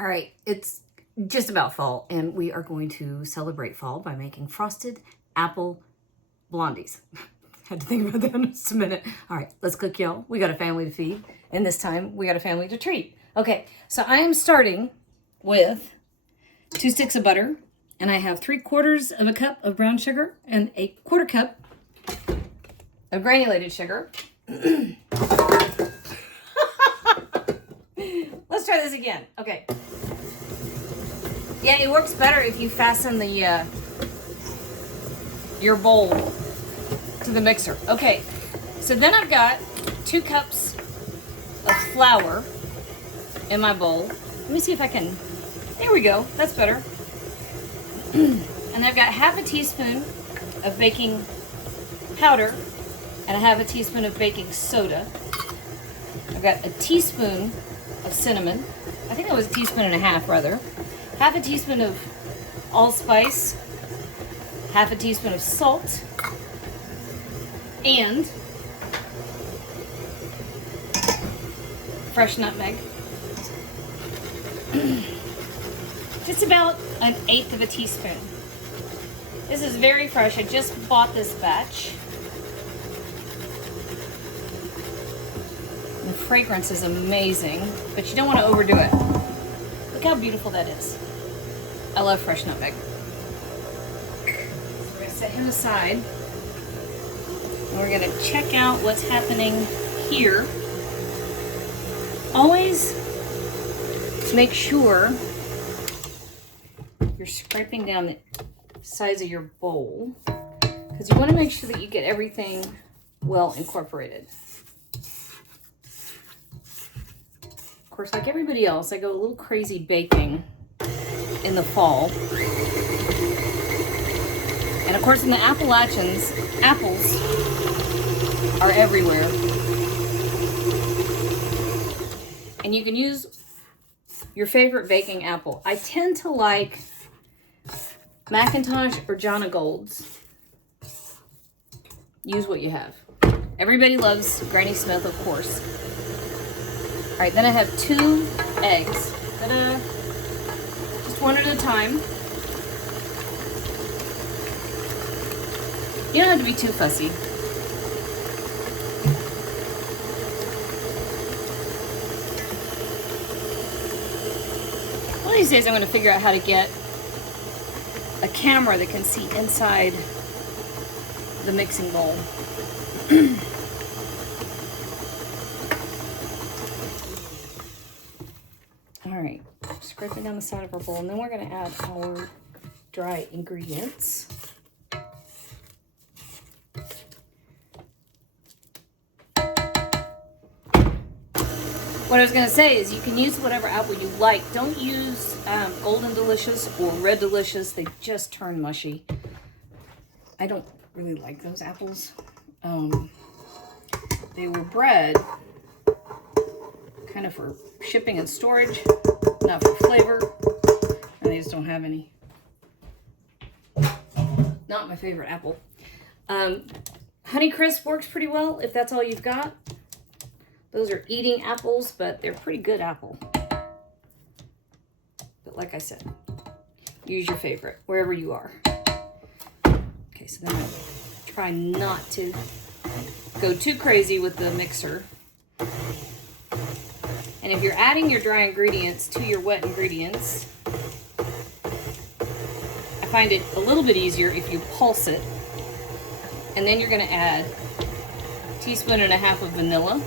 All right, it's just about fall, and we are going to celebrate fall by making Frosted Apple Blondies. Had to think about that in just a minute. All right, let's cook, y'all. We got a family to feed, and this time we got a family to treat. Okay, so I am starting with 2 sticks of butter, and I have 3/4 of a cup of brown sugar and a 1/4 cup of granulated sugar. Let's try this again. Okay. Yeah, it works better if you fasten the your bowl to the mixer. Okay, so then I've got 2 cups of flour in my bowl. Let me see if I can, there we go, that's better. And I've got 1/2 teaspoon of baking powder and 1/2 teaspoon of baking soda. I've got a teaspoon of cinnamon. I think it was 1.5 teaspoons rather. 1/2 teaspoon of allspice, 1/2 teaspoon of salt, and fresh nutmeg. Just about 1/8 teaspoon. This is very fresh. I just bought this batch. The fragrance is amazing, but you don't want to overdo it. Look how beautiful that is. I love fresh nutmeg. So we're going to set him aside. And we're going to check out what's happening here. Always make sure you're scraping down the sides of your bowl, because you want to make sure that you get everything well incorporated. Of course, like everybody else, I go a little crazy baking in the fall. And of course, in the Appalachians, apples are everywhere. And you can use your favorite baking apple. I tend to like Macintosh or John o' Gold's. Use what you have. Everybody loves Granny Smith, of course. All right, then I have 2 eggs. Ta-da! Just one at a time. You don't have to be too fussy. One of these days I'm going to figure out how to get a camera that can see inside the mixing bowl. All right, scraping down the side of our bowl, and then we're going to add our dry ingredients. What I was going to say is you can use whatever apple you like. Don't use Golden Delicious or Red Delicious. They just turn mushy. I don't really like those apples. They were bred kind of for shipping and storage, not for flavor, and they just don't have any. Not my favorite apple. Honeycrisp works pretty well if that's all you've got. Those are eating apples, but they're pretty good apple. But like I said, use your favorite wherever you are. Okay, so then I try not to go too crazy with the mixer. And if you're adding your dry ingredients to your wet ingredients, I find it a little bit easier if you pulse it. And then you're going to add 1.5 teaspoons of vanilla.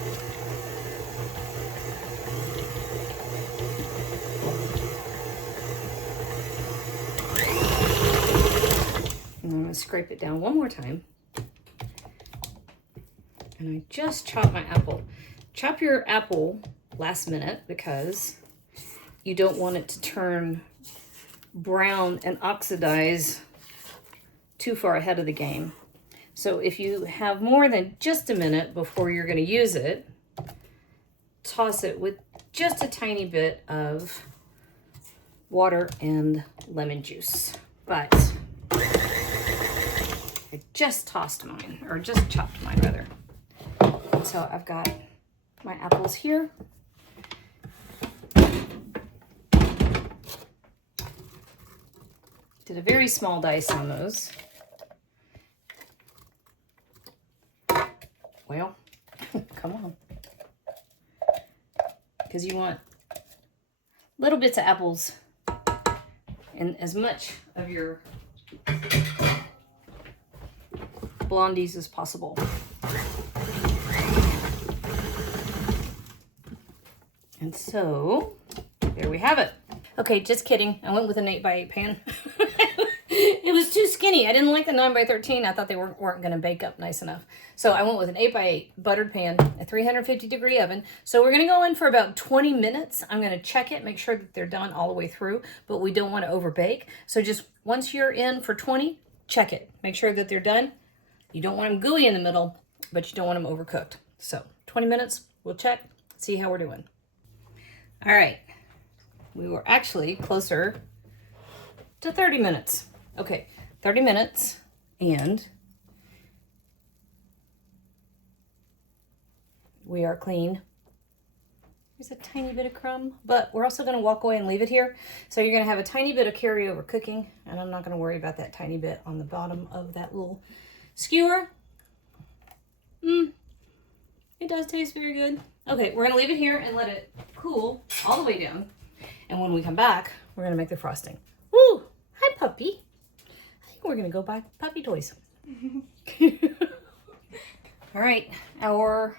And I'm going to scrape it down one more time. And I just chop my apple. Chop your apple last minute because you don't want it to turn brown and oxidize too far ahead of the game. So if you have more than just a minute before you're going to use it, toss it with just a tiny bit of water and lemon juice. But I just tossed mine, or just chopped mine rather. So I've got my apples here. Did a very small dice on those. Well, come on. Because you want little bits of apples and as much of your blondies as possible. And so, there we have it. Okay, just kidding. I went with an 8x8 pan. It was too skinny. I didn't like the 9x13. I thought they weren't going to bake up nice enough. So I went with an 8x8 buttered pan, a 350-degree oven. So we're going to go in for about 20 minutes. I'm going to check it, make sure that they're done all the way through, but we don't want to overbake. So just once you're in for 20, check it. Make sure that they're done. You don't want them gooey in the middle, but you don't want them overcooked. So 20 minutes, we'll check, see how we're doing. All right. We were actually closer to 30 minutes. Okay, 30 minutes, and we are clean. There's a tiny bit of crumb, but we're also going to walk away and leave it here. So you're going to have a tiny bit of carryover cooking, and I'm not going to worry about that tiny bit on the bottom of that little skewer. It does taste very good. Okay, we're going to leave it here and let it cool all the way down. And when we come back, we're going to make the frosting. Woo! Hi, puppy. I think we're going to go buy puppy toys. All right, our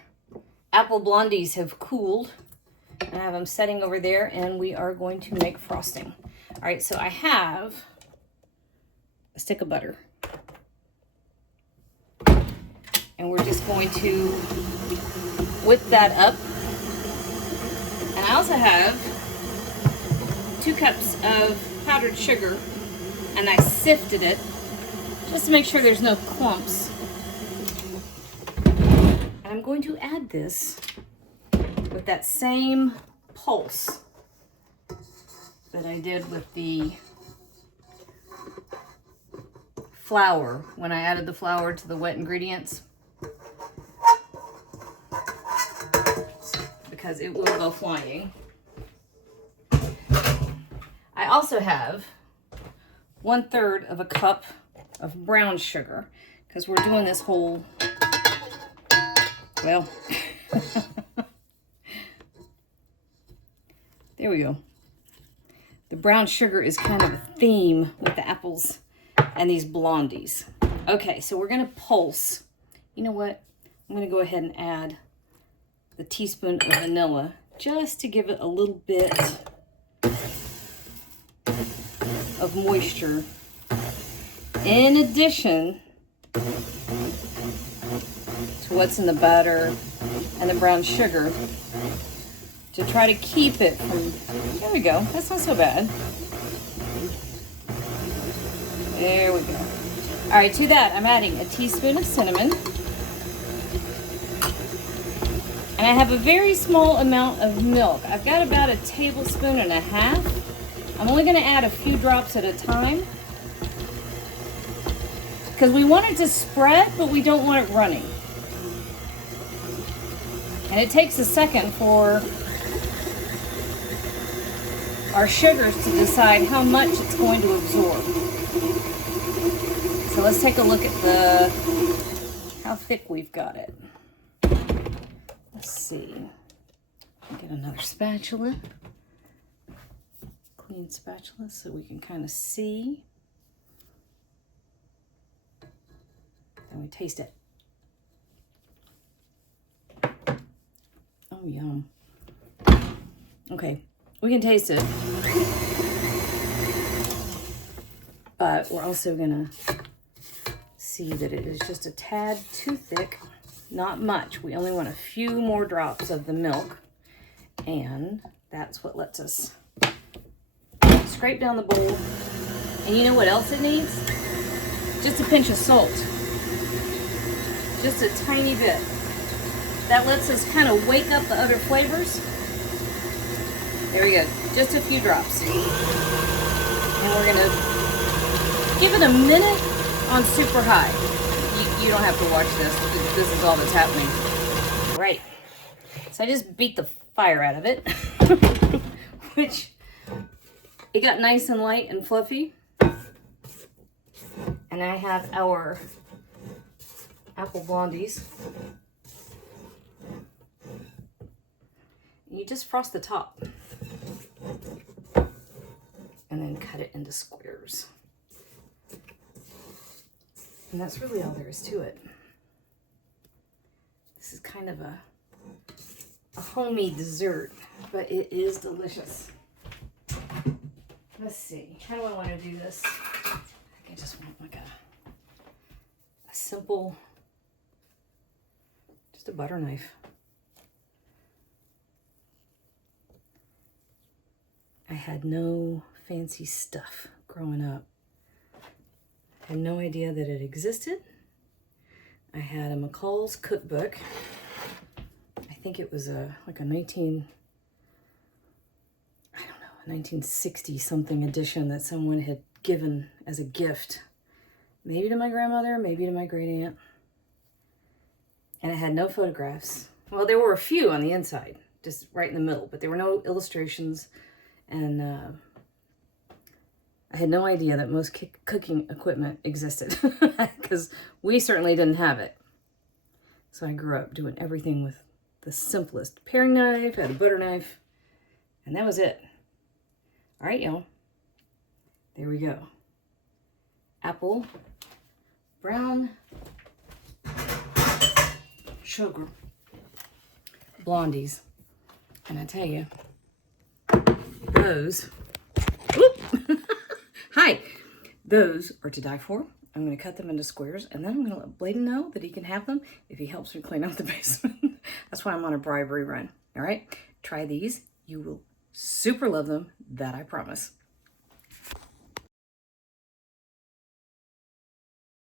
apple blondies have cooled. I have them setting over there, and we are going to make frosting. All right, so I have a stick of butter. And we're just going to whip that up. And I also have 2 cups of powdered sugar, and I sifted it just to make sure there's no clumps. And I'm going to add this with that same pulse that I did with the flour when I added the flour to the wet ingredients, because it will go flying. I also have 1/3 of a cup of brown sugar, because we're doing this whole, well, there we go. The brown sugar is kind of a theme with the apples and these blondies. Okay, so we're gonna pulse. You know what? I'm gonna go ahead and add the teaspoon of vanilla just to give it a little bit of moisture, in addition to what's in the butter and the brown sugar, to try to keep it from, there we go, that's not so bad. There we go. All right, to that, I'm adding a teaspoon of cinnamon. And I have a very small amount of milk. I've got about 1.5 tablespoons. I'm only gonna add a few drops at a time, because we want it to spread, but we don't want it running. And it takes a second for our sugars to decide how much it's going to absorb. So let's take a look at how thick we've got it. Let's see. Get another spatula. Clean spatula so we can kind of see. And we taste it. Oh, yum. Okay, we can taste it. But we're also gonna see that it is just a tad too thick. Not much. We only want a few more drops of the milk. And that's what lets us scrape down the bowl. And you know what else it needs? Just a pinch of salt. Just a tiny bit. That lets us kind of wake up the other flavors. There we go. Just a few drops. And we're going to give it a minute on super high. You don't have to watch this. This is all that's happening. Right. So I just beat the fire out of it. Which, it got nice and light and fluffy. And I have our apple blondies. You just frost the top and then cut it into squares. And that's really all there is to it. This is kind of a homey dessert, but it is delicious. Let's see, how do I want to do this? I just want like a simple, just a butter knife. I had no fancy stuff growing up. I had no idea that it existed. I had a McCall's cookbook. I think it was like a 1960 something edition that someone had given as a gift. Maybe to my grandmother, maybe to my great aunt. And it had no photographs. Well, there were a few on the inside, just right in the middle, but there were no illustrations. And I had no idea that most cooking equipment existed because we certainly didn't have it. So I grew up doing everything with the simplest paring knife, had a butter knife, and that was it. All right, y'all. There we go. Apple, brown, sugar, blondies. And I tell you, those, whoop, hi, those are to die for. I'm going to cut them into squares, and then I'm going to let Bladen know that he can have them if he helps me clean up the basement. That's why I'm on a bribery run. All right, try these. You will super love them, that I promise.